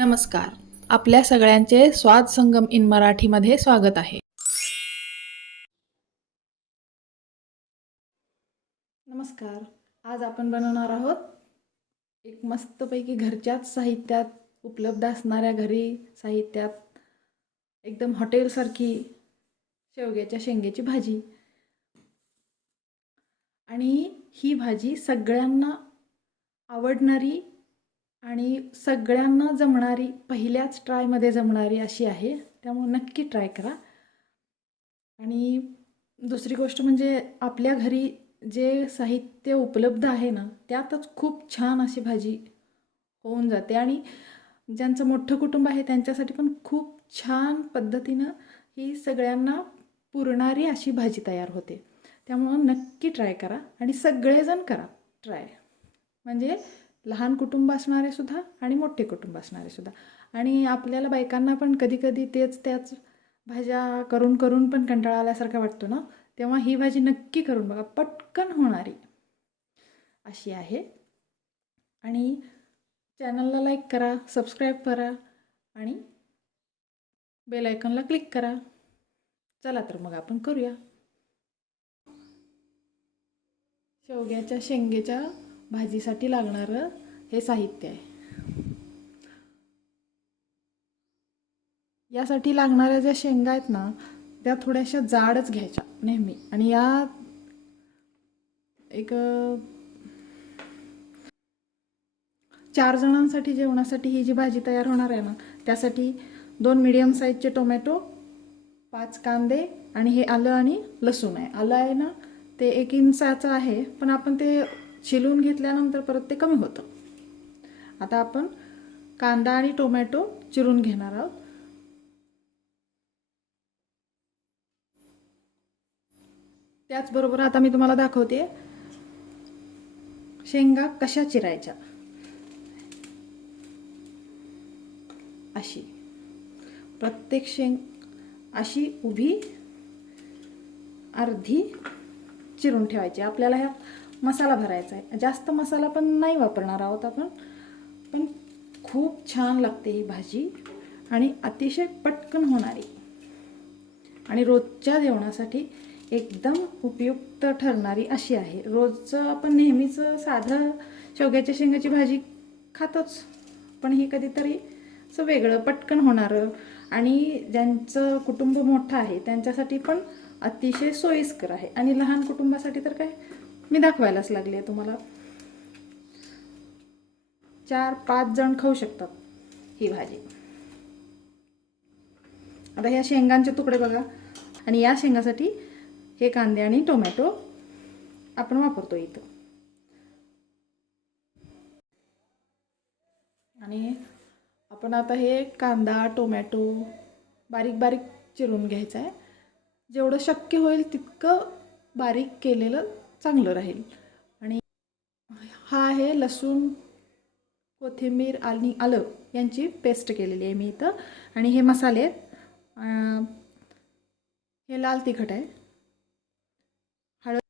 नमस्कार. आपल्या सगळ्यांचे स्वाद संगम इन मराठीमध्ये स्वागत आहे. नमस्कार. आज आपण बनवणार आहोत एक मस्तपैकी घरच्याच साहित्यात उपलब्ध असणाऱ्या घरी साहित्यात एकदम हॉटेलसारखी शेवग्याच्या शेंगेची भाजी. आणि ही भाजी सगळ्यांना आवडणारी आणि सगळ्यांना जमणारी, पहिल्याच ट्रायमध्ये जमणारी अशी आहे. त्यामुळे नक्की ट्राय करा. आणि दुसरी गोष्ट म्हणजे आपल्या घरी जे साहित्य उपलब्ध आहे ना, त्यातच खूप छान अशी भाजी होऊन जाते. आणि ज्यांचं मोठं कुटुंब आहे त्यांच्यासाठी पण खूप छान पद्धतीनं ही सगळ्यांना पुरणारी अशी भाजी तयार होते. त्यामुळं नक्की ट्राय करा आणि सगळेजण करा ट्राय. म्हणजे लहान कुटुंब असणारे सुद्धा आणि मोठे कुटुंब असणारे सुद्धा. आणि आपल्याला बायकांना पण कधीकधी त्याच भाज्या करून करून पण कंटाळा आल्यासारखा वाटतो ना, तेव्हा ही भाजी नक्की करून बघा. पटकन होणारी अशी आहे. आणि चॅनलला लाईक करा, सबस्क्राईब करा आणि बेल आयकॉनला क्लिक करा. चला तर मग आपण करूया. शेवग्याच्या शेंगेच्या भाजीसाठी लागणारं हे साहित्य आहे. यासाठी लागणाऱ्या ज्या शेंगा आहेत ना, त्या थोड्याशा जाडच घ्यायच्या नेहमी. आणि या एक 4 जणांसाठी जेवणासाठी ही जी भाजी तयार होणार आहे ना, त्यासाठी 2 मीडियम साईजचे टोमॅटो, 5 कांदे आणि हे आलं आणि लसूण आहे. आलं आहे ना, ते 1 इंचाचं आहे, पण आपण ते शिलून घेतल्यानंतर परत ते कमी होतं. आता आपण कांदा आणि टोमॅटो चिरून घेणार आहोत. त्याचबरोबर आता मी तुम्हाला दाखवते शेंगा कशा चिरायच्या. अशी प्रत्येक शेंग अशी उभी अर्धी चिरून ठेवायची. आपल्याला ह्या मसाला भरायचा आहे. जास्त मसाला पण नाही वापरणार आहोत आपण, पण खूप छान लागते ही भाजी आणि अतिशय पटकन होणारी आणि रोजच्या जेवणासाठी एकदम उपयुक्त ठरणारी अशी आहे. रोजचं आपण नेहमीच साधं शेवग्याच्या शेंगाची भाजी खातोच, पण ही कधीतरी असं वेगळं पटकन होणारं आणि ज्यांचं कुटुंब मोठं आहे त्यांच्यासाठी पण अतिशय सोयीस्कर आहे. आणि लहान कुटुंबासाठी तर काय मी दाखवायलाच लागली आहे तुम्हाला. 4-5 जण खाऊ शकतात ही भाजी. आता ह्या शेंगांचे तुकडे बघा. आणि या शेंगासाठी हे कांदे आणि टोमॅटो आपण वापरतो इथं. आणि आपण आता हे कांदा टोमॅटो बारीक बारीक चिरून घ्यायचं आहे. जेवढं शक्य होईल तितकं बारीक केलेलं चांगलं राहील. आणि हा आहे लसूण, कोथिंबीर आणि आलं यांची पेस्ट केलेली आहे मी इथं. आणि हे मसाले आहेत. हे लाल तिखट आहे, हळद,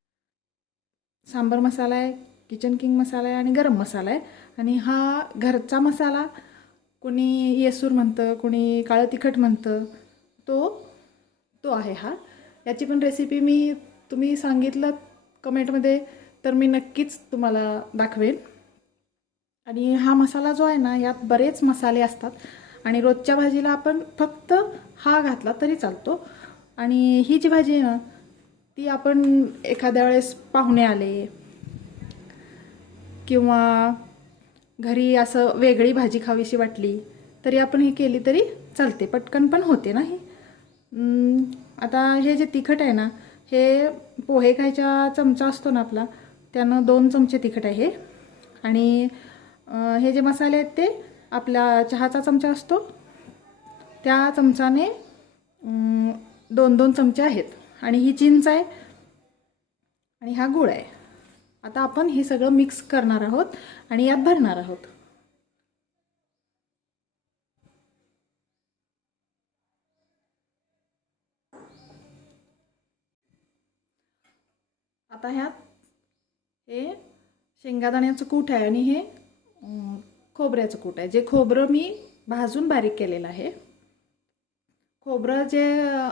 सांबर मसाला आहे, किचन किंग मसाला आहे आणि गरम मसाला आहे. आणि हा घरचा मसाला कोणी येसूर म्हणतं, कोणी काळं तिखट म्हणतं, तो तो आहे हा. याची पण रेसिपी तुम्ही सांगितलं कमेंटमध्ये तर मी नक्कीच तुम्हाला दाखवेन. आणि हा मसाला जो आहे ना, यात बरेच मसाले असतात आणि रोजच्या भाजीला आपण फक्त हा घातला तरी चालतो. आणि ही जी भाजी आहे ना, ती आपण एखाद्या वेळेस पाहुणे आले किंवा घरी असं वेगळी भाजी खावीशी वाटली तरी आपण ही केली तरी चालते. पटकन पण होते ना ही. आता हे जे तिखट आहे ना, हे पोहे खायचा चमचा असतो ना आपला, त्यानं 2 चमचे तिखट आहे हे. आणि हे जे मसाले आहेत ते आपला चहाचा चमचा असतो त्या चमचाने 2-2 चमचे आहेत. आणि ही चिंच आहे आणि हा गूळ आहे. आता आपण हे सगळं मिक्स करणार आहोत आणि यात भरणार आहोत. आता ह्यात हे शेंगादाण्याचं कूट आहे आणि हे खोबऱ्याचं कूट आहे. जे खोबरं मी भाजून बारीक केलेलं आहे. खोबरं जे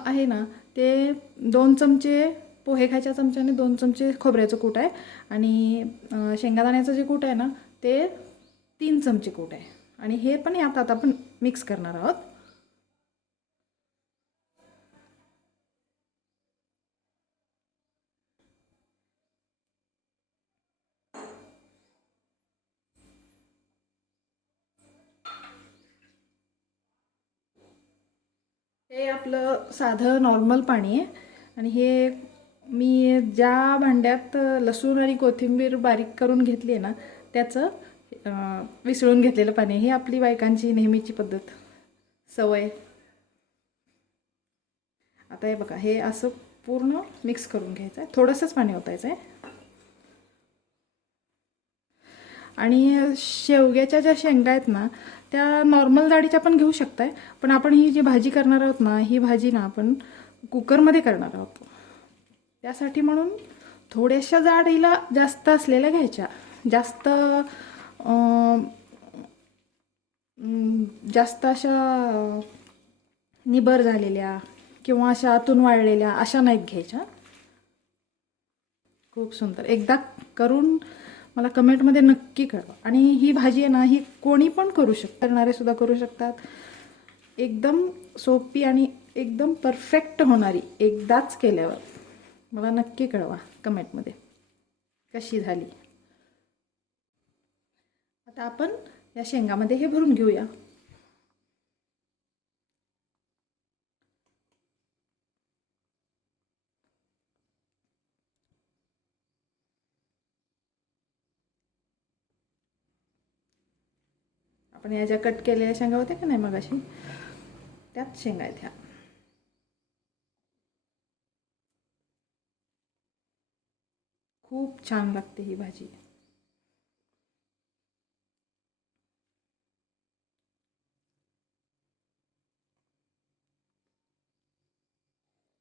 आहे ना ते 2 चमचे पोहे खायच्या चमच्याने 2 चमचे खोबऱ्याचं कूट आहे आणि शेंगादाण्याचं जे कूट आहे ना ते 3 चमचे कूट आहे आणि हे पण यात आता आपण मिक्स करणार आहोत. हे आपलं साधं नॉर्मल पाणी आहे आणि हे मी ज्या भांड्यात लसूण आणि कोथिंबीर बारीक करून घेतली आहे ना त्याचं विसळून घेतलेलं पाणी. हे आपली बायकांची नेहमीची पद्धत, सवय. आता हे बघा, हे असं पूर्ण मिक्स करून घ्यायचं आहे. थोडंसंच पाणी ओतायचं आहे आणि शेवग्याच्या ज्या शेंगा आहेत ना त्या नॉर्मल जाडीच्या पण घेऊ शकताय, पण आपण ही जी भाजी करणार आहोत ना ही भाजी ना आपण कुकरमध्ये करणार आहोत. त्यासाठी म्हणून थोड्याशा जाडीला जास्त असलेल्या घ्यायच्या. जास्त अशा निबर झालेल्या किंवा अशा आतून वाळलेल्या अशा नाहीत घ्यायच्या. खूप सुंदर. एकदा करून मला कमेंटमध्ये नक्की कळवा. आणि ही भाजी आहे ना ही कोणी पण करू शकतात, करणारे सुद्धा करू शकतात. एकदम सोपी आणि एकदम परफेक्ट होणारी. एकदाच केल्यावर मला नक्की कळवा कमेंटमध्ये कशी झाली. आता आपण या शेंगामध्ये हे भरून घेऊया. आपण या ज्या कट केलेल्या शेंगा होत्या का नाही मगाशी त्यात शेंगा आहेत ह्या. खूप छान लागते ही भाजी.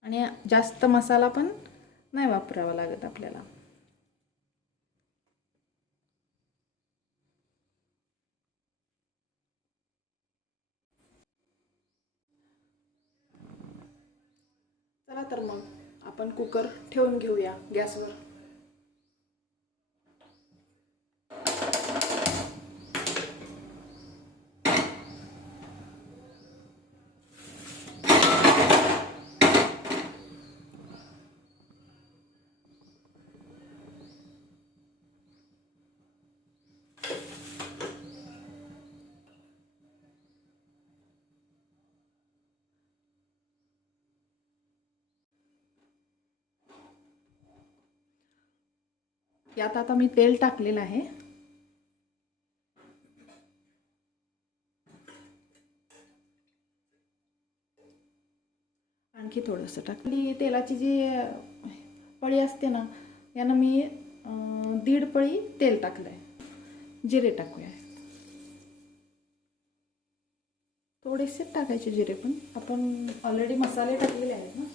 आणि जास्त मसाला पण नाही वापरावा लागत आपल्याला. चला तर मग आपण कुकर ठेवून घेऊया गॅसवर. यात आता मी तेल टाकलेलं आहे. आणखी थोडंसं टाकली. तेलाची जी पळी असते ना यानं मी 1.5 पळी तेल टाकलंय. जिरे टाकूया. थोडेसे टाकायचे जिरे, पण आपण ऑलरेडी मसाले टाकलेले आहेत ना.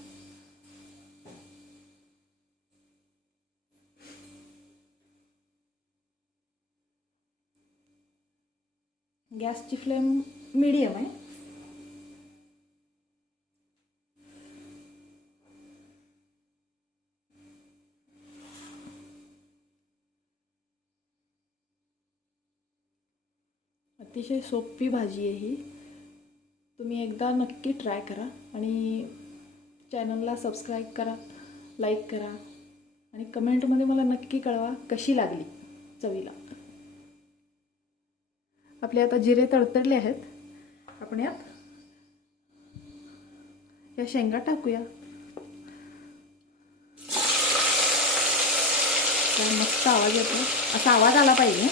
गॅसची फ्लेम मीडियम आहे. अतिशय सोपी भाजी आहे ही. तुम्ही एकदा नक्की ट्राय करा आणि चॅनलला सबस्क्राईब करा, लाईक करा आणि कमेंटमध्ये मला नक्की कळवा कशी लागली चवीला. आपले आता जिरे तडतडले आहेत. आपण यात या शेंगा टाकूया. मस्त आवाज येतो, असा आवाज आला पाहिजे.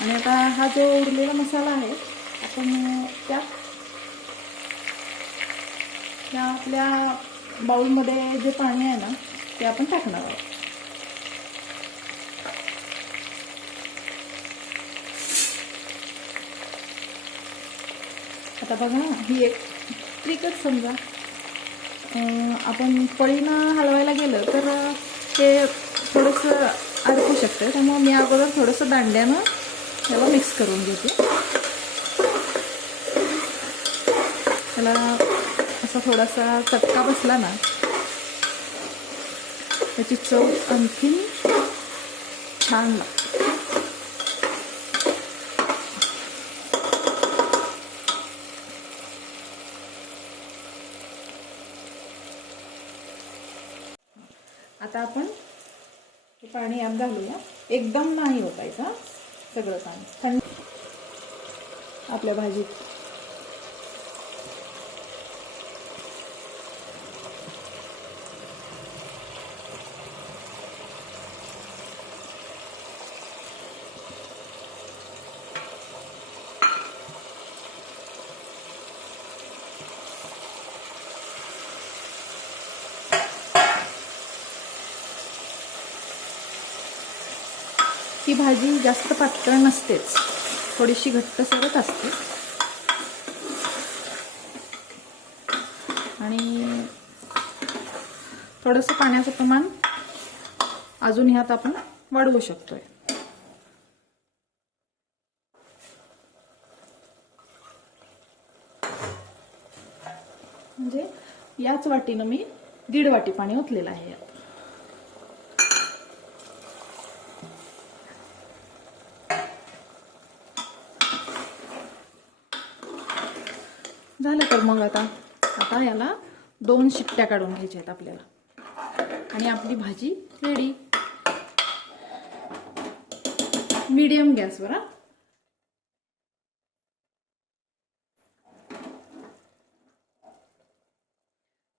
आणि आता हा जो उरलेला मसाला आहे आपण त्यात आपल्या बाउलमध्ये जे पाणी आहे ना ते आपण टाकणार आहोत. आता बघा ही एक ट्रिकच समजा. आपण पळीनं हलवायला गेलं तर ते थोडंसं अडकू शकतं, त्यामुळे मी अगोदर थोडंसं दांड्यानं त्याला मिक्स करून घेते. त्याला असा थोडासा चटका बसला ना, त्याची चव आणखीन छान लागते. आता आपण हे पाणी यात घालूया. एकदम नाही ओतायचं सगळं पाणी, थंड आपल्या भाजीत. ही भाजी जास्त पातळ नसतेच, थोडीशी घट्टसरच असते. आणि थोडंसं पाण्याचं प्रमाण अजून ह्यात आपण वाढवू शकतोय. म्हणजे याच वाटीनं मी 1.5 वाटी पाणी ओतलेलं आहे यात. झालं तर मग आता याला 2 शिट्ट्या काढून घ्यायच्या आहेत आपल्याला आणि आपली भाजी रेडी. मीडियम गॅसवर.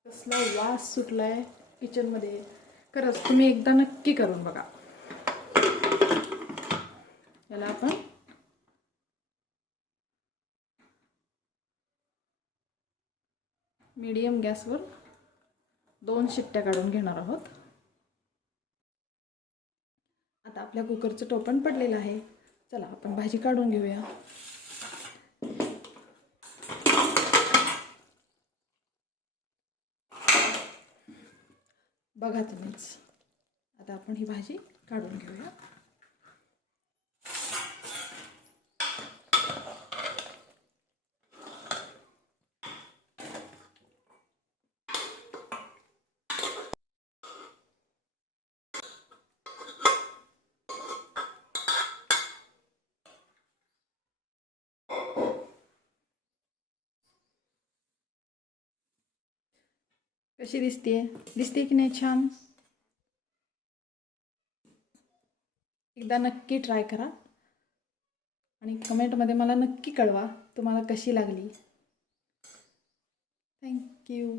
कसला वास सुटलाय किचनमध्ये. खरंच तुम्ही एकदा नक्की करून बघा. याला आपण मीडियम गॅसवर 2 शिट्ट्या काढून घेणार आहोत. आता आपल्या कुकरचं टोपण पडलेलं आहे. चला आपण भाजी काढून घेऊया. बघा तुम्हीच. आता आपण ही भाजी काढून घेऊया. कशी दिसते की नाही छान. एकदा नक्की ट्राय करा आणि कमेंटमध्ये मला नक्की कळवा तुम्हाला कशी लागली. थँक्यू.